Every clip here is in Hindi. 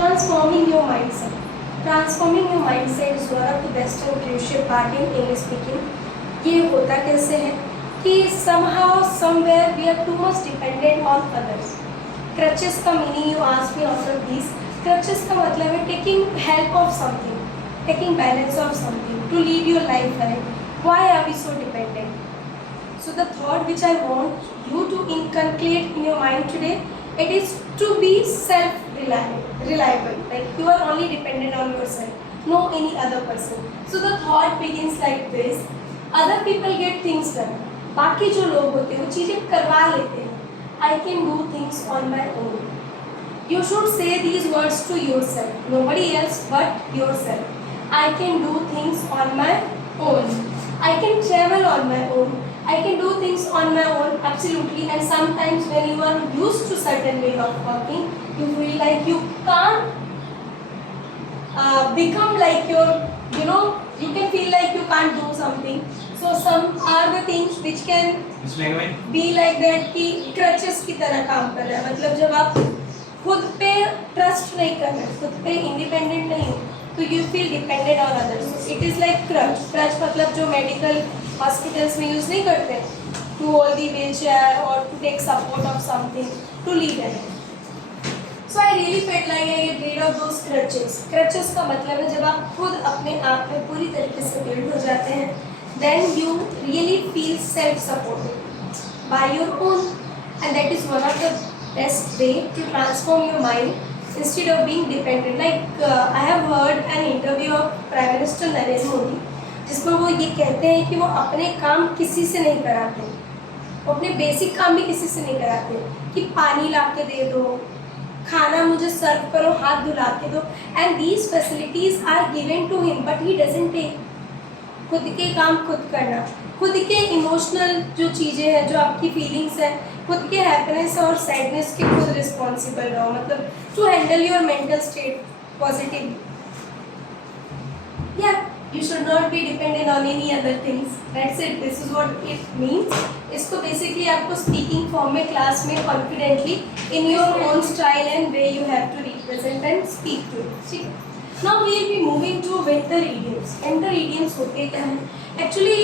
Transforming your mindset. Transforming your mindset is one of the best and crucial part in English speaking. ये होता कैसे है कि somehow somewhere we are too much dependent on others. Crutches का meaning you ask me after this. Crutches का मतलब है taking help of something, taking balance of something to lead your life ahead. Why are we so dependent? So the thought which I want you to inculcate in your mind today, it is to be self-reliable. Like you are only dependent on yourself, no any other person. So the thought begins like this. Other people get things done. बाकी जो लोग होते हैं वो चीज़ें करवा लेते हैं. I can do things on my own. You should say these words to yourself. Nobody else but yourself. I can do things on my own. I can travel on my own. I can do things on my own, absolutely. And sometimes when you are used to certain way of working, you feel like you can't become like you can feel like you can't do something. So some are the things which can be like that कि crutches की तरह काम कर रहा है. मतलब जब आप खुद पे ट्रस्ट नहीं कर रहे, खुद पे इंडिपेंडेंट नहीं हो, तो you feel dependent on others. It is like crutch. Crutch मतलब जो मेडिकल हॉस्पिटल्स में यूज़ नहीं करते, to hold the wheelchair और to take support of something to lead at. So I really felt like I get rid of those crutches. Crutches का मतलब है जब आप खुद अपने आप में पूरी तरीके से बिल्ड हो जाते हैं, then you really feel self supported by your own. And that is one of the best way to transform your mind instead of being dependent. Like I have heard an interview of Prime Minister Narendra Modi, जिसमें वो ये कहते हैं कि वो अपने काम किसी से नहीं कराते, वो अपने बेसिक काम भी किसी से नहीं कराते, कि पानी ला के दे दो, खाना मुझे सर्व करो, हाथ धुला के दो. And these facilities are given to him, but he doesn't take. खुद के काम खुद करना, खुद के इमोशनल जो चीज़ें हैं, जो आपकी फीलिंग्स हैं, खुद के हैप्पीनेस और सैडनेस के खुद रिस्पॉन्सिबल रहो. मतलब to handle your mental state positive. या you should not be dependent on any other things. That's it. This is what it means. इसको बेसिकली आपको स्पीकिंग फॉर्म में क्लास में confidently in your own style and way you have to represent and speak to. ठीक है. Now we will be moving to winter idioms. Winter idioms होते क्या हैं? Actually,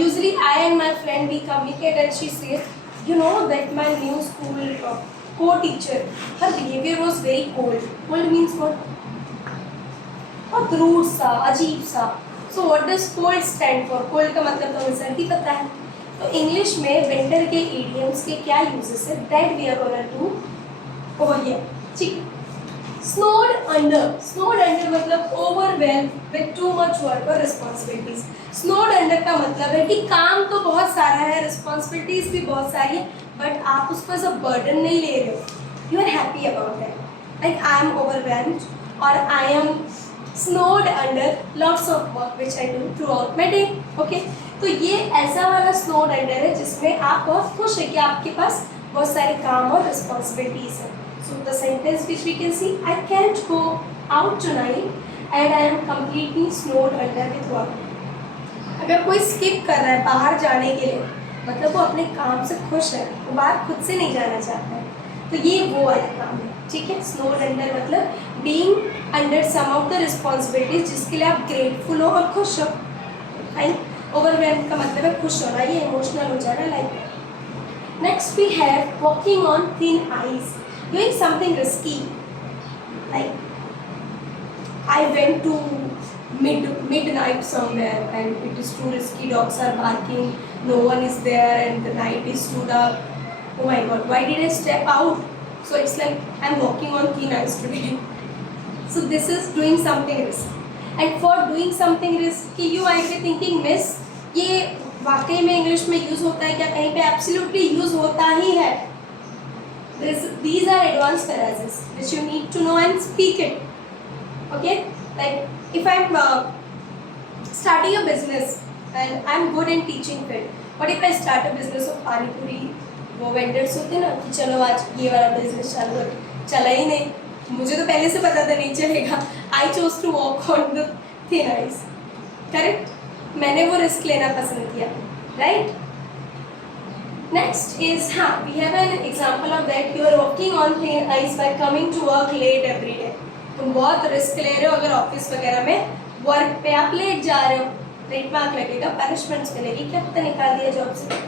usually I and my friend we communicate and she says, you know that my new school co-teacher, her behavior was very cold. Cold means what? बहुत rude सा, अजीब सा. So what does cold stand for? Cold का मतलब तो हमें सर्दी पता है. तो English में winter के idioms के क्या uses है? That we are gonna do over here. ठीक. Snowed under. Snowed under मतलब overwhelmed with too much work or responsibilities. Snowed under का मतलब है कि काम तो बहुत सारा है, responsibilities भी बहुत सारी है, but आप उस पर सब burden नहीं ले रहे हो. You are happy about that. Like I am overwhelmed or I am snowed under lots of work which I do throughout my day. Okay? तो ये ऐसा वाला snowed under है जिसमें आप बहुत खुश है कि आपके पास बहुत सारे काम और responsibilities हैं. So the sentence which we can see, I can't go out tonight and I am completely snowed under with work. अगर कोई skip कर रहा है बाहर जाने के लिए, मतलब वो अपने काम से खुश है, वो बाहर खुद से नहीं जाना चाहता है, तो ये वो वाला काम है. ठीक है. snowed under मतलब being under some of the responsibilities जिसके लिए आप grateful हो और खुश हो. overwhelmed का मतलब है खुश होना, ये emotional हो जाना. like next we have walking on thin ice. Doing something risky, like I went to midnight somewhere and it is too risky. Dogs are barking, no one is there, and the night is too dark. Oh my God, why did I step out? So it's like I'm walking on thin ice today. So this is doing something risky. And for doing something risky, you might be thinking, Miss, ये वाकई में इंग्लिश में यूज़ होता है क्या? कहीं पे एब्सोल्युटली यूज़ होता ही है. These are advanced phrases which you need to know and speak it. Okay? Like if I'm starting a business and I'm good in teaching field, but if I start a business of pani puri, वो vendors होते ना कि चलो आज ये वाला business चालू कर, चला ही नहीं. मुझे तो पहले से पता था नहीं चलेगा. I chose to walk on the thin ice. Correct? मैंने वो रिस्क लेना पसंद किया. Right? Next is, we have an example of that. You are walking on thin ice by coming to work late every day. तुम बहुत रिस्क ले रहे हो अगर ऑफिस वगैरह में वर्क पे आप लेट जा रहे हो, रेट मार्क लगेगा, पनिशमेंट्स मिलेगी, क्या पता निकाल दिया जॉब से.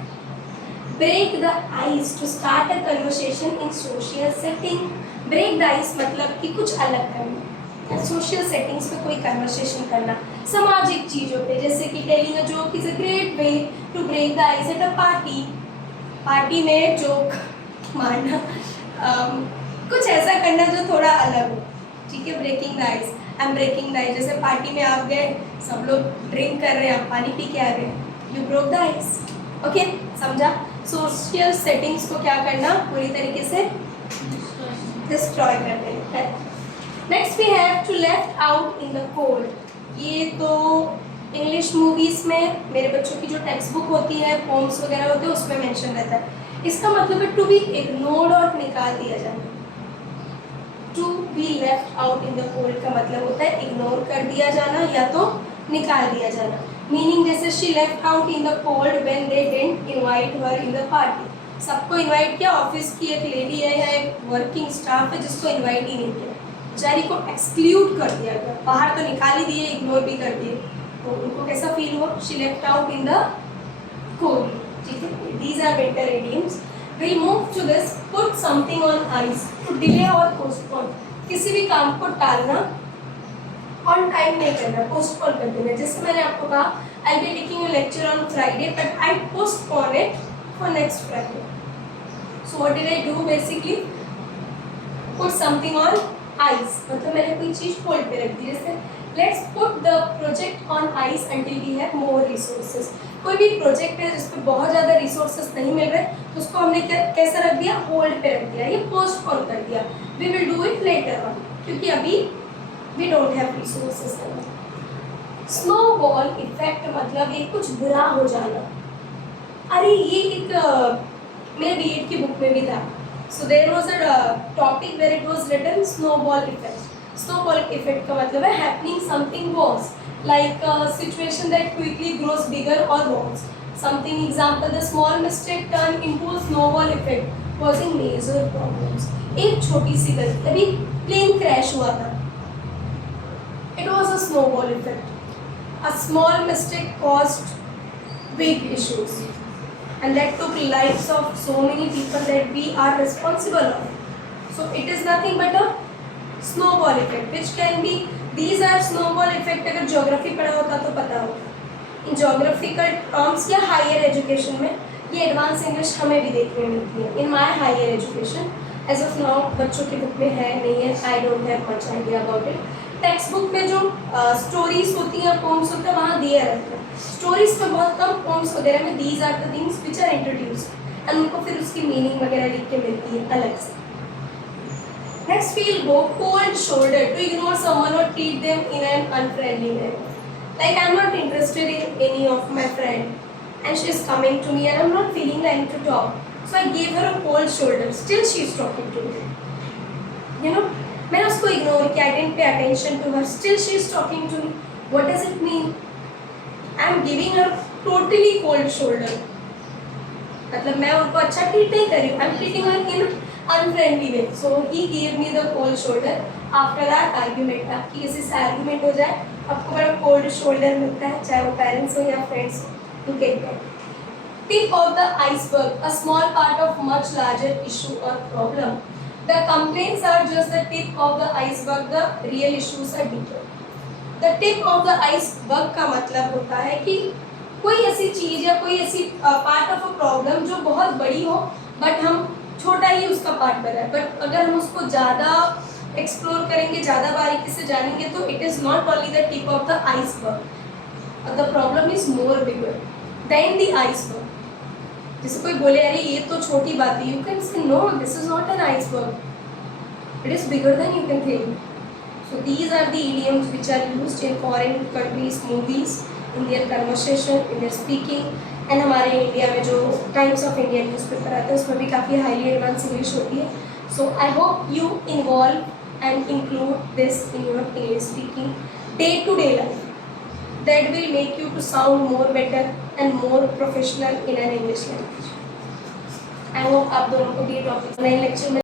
Break the ice to start a conversation in social setting. Break the ice मतलब कि कुछ अलग करना, सोशल सेटिंग्स पे कोई कन्वर्सेशन करना, सामाजिक चीज़ों पे, जैसे कि telling a joke is a great way to break the ice at a party. Party में जोक मारना, कुछ ऐसा करना जो थोड़ा अलग हो, ठीक है. Breaking the ice, I am breaking the ice. जैसे पार्टी में आप गए, सब लोग ड्रिंक कर रहे हैं, आप पानी पी के आ गए, you broke the ice. Okay, समझा. सोशल सेटिंग्स को क्या करना, पूरी तरीके से डिस्ट्रॉय कर देना. Next we have to left out in the cold. ये तो इंग्लिश मूवीज़ में मेरे बच्चों की जो टेक्स्ट बुक होती है, पोम्स वगैरह होते हैं, उसमें मेंशन रहता है. इसका मतलब है टू बी इग्नोर्ड और निकाल दिया जाना. To be left out in the cold का मतलब होता है इग्नोर कर दिया जाना या तो निकाल दिया जाना. मीनिंग जैसे she left out in the cold when they didn't invite her in the party. सबको इनवाइट किया, ऑफिस की एक लेडी है या एक वर्किंग स्टाफ है जिसको इनवाइट ही नहीं किया, बेचारी को एक्सक्लूड कर दिया गया, बाहर तो निकाल ही दिए, इग्नोर भी कर दिए, तो उनको कैसा फील हुआ. She left out in the cold. ठीक है, these are winter idioms. We'll move to this. Put something on ice. To delay or postpone. किसी भी काम को टालना, on time नहीं करना, postpone कर देना. जैसे मैंने आपको कहा, I'll be taking a lecture on Friday, but I postpone it for next Friday. So what did I do basically? Put something on ice. मतलब मैंने कोई चीज़ hold पे रख दी. जैसे let's put the project on ice until we have more resources. कोई भी प्रोजेक्ट है जिस पे बहुत ज़्यादा रिसोर्सेज नहीं मिल रहे, तो उसको हमने कैसा रख दिया, होल्ड पे रख दिया, ये पोस्टपोन कर दिया. We will do it later on, क्योंकि अभी we don't have resources. Snowball effect मतलब ये कुछ बुरा हो जाना. अरे ये एक मेरे बीएड की बुक में भी था. So there was a topic where it was written snowball effect. Snowball effect का मतलब है happening something worse, like a situation that quickly grows bigger or worse. Something example, the small mistake turned into a snowball effect, causing major problems. एक छोटी सी गलती, अभी प्लेन क्रैश हुआ था, it was a snowball effect. A small mistake caused big issues, and that took lives of so many people that we are responsible of. So it is nothing but a snowball effect, which can be. These are snowball effect. अगर ज्योग्राफी पढ़ा होता तो पता होगा. इन ज्योग्राफिकल टर्म्स या हायर एजुकेशन में ये एडवांस इंग्लिश हमें भी देखने मिलती है. In my higher education as of now बच्चों की बुक में है नहीं है, I don't have much idea about it. Text book में जो स्टोरीज होती हैं, पोम्स होते हैं, वहाँ दिया रहता है. स्टोरीज में बहुत कम, पोम्स वगैरह में these are the things which are introduced, and उनको फिर उसकी मीनिंग वगैरह लिख के मिलती है अलग से. Next, we'll go cold shoulder, to ignore someone or treat them in an unfriendly manner. Like I'm not interested in any of my friend, and she is coming to me, and I'm not feeling like to talk. So I gave her a cold shoulder. Still, she is talking to me. You know, मैंने उसको ignore किया, I didn't pay attention to her. Still, she is talking to me. What does it mean? I'm giving her totally cold shoulder. मतलब मैं उनको अच्छा ट्रीट नहीं कर रही हूँ. I'm treating her in unfriendly way. So he gave me the cold shoulder. After that argument, आपकी किसी से argument हो जाए, आपको बड़ा cold shoulder मिलता है, चाहे वो parents हो या friends हो, to get that. Tip of the iceberg, a small part of much larger issue or problem. The complaints are just the tip of the iceberg. The real issues are deeper. The tip of the iceberg का मतलब होता है कि कोई ऐसी चीज़ या कोई ऐसी part of a problem जो बहुत बड़ी हो, but हम छोटा ही उसका पार्ट बना है. बट अगर हम उसको ज़्यादा एक्सप्लोर करेंगे, ज़्यादा बारीकी से जानेंगे, तो it is not only the tip of the iceberg, the problem is more bigger than the iceberg. जैसे कोई बोले अरे ये तो छोटी बात है, you can say no, this is not an iceberg, it is bigger than you can think. So these are the idioms which are used in foreign countries movies, in their conversation, in their speaking. And हमारे इंडिया में जो टाइम्स ऑफ इंडिया न्यूज़पेपर आता है उसमें भी काफ़ी हाईली एडवांस इंग्लिश होती है. So I hope you involve and include this in your English speaking day to day life. That will make you to sound more better and more professional in an English language. I hope आप दोनों को भी ये टॉपिक नए लेक्चर में